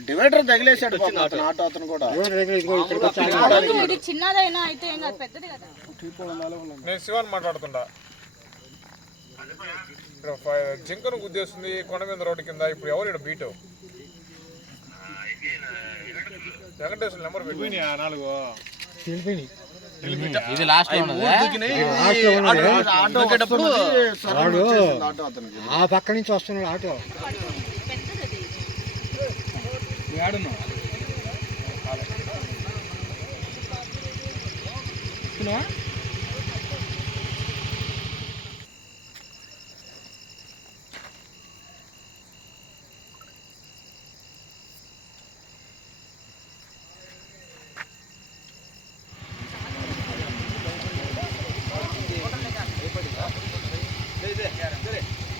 Divider. దిగేసాడు auto. అతను కూడా. ఇది చిన్నదైనా అయితే ఏం కాదు పెద్దది కదా. నేను శివన్ ఫ- జింకను గుద్దేస్తుంది కొండ మీద రోడ్డు కింద. ఇప్పుడు ఎవరు ఇక్కడ బీటు? వెంకటేశ్వర నెంబర్ పెట్టి. నాలుగు? ఇది లాస్ట్ అతనికి. ఆ పక్క నుంచి వస్తున్నాడు ఆటో. పెద్దది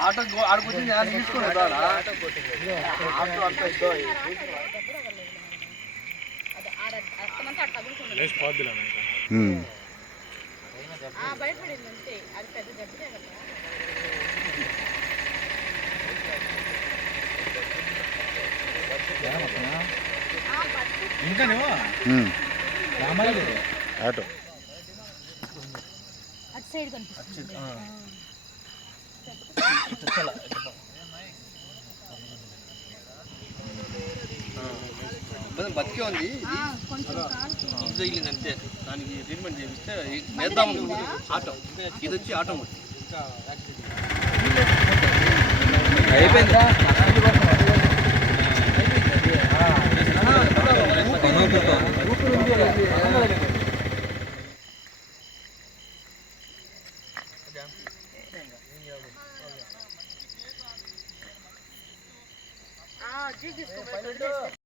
ఆటో ఆడుకొచ్చింది ఆడ తీసుకోండి ఆటో అంతా ఇద్దో. అది అంతే పెద్ద దెబ్బతే కదా ఆటో. అటు సైడ్ కనిపిస్తుంది. బతికే ఉంది. అంతే. దానికి ట్రీట్మెంట్ చేపిస్తే వేద్దాం ఆటో. ఇది వచ్చి ఆటో ఆ, జీప్ తీసుకో.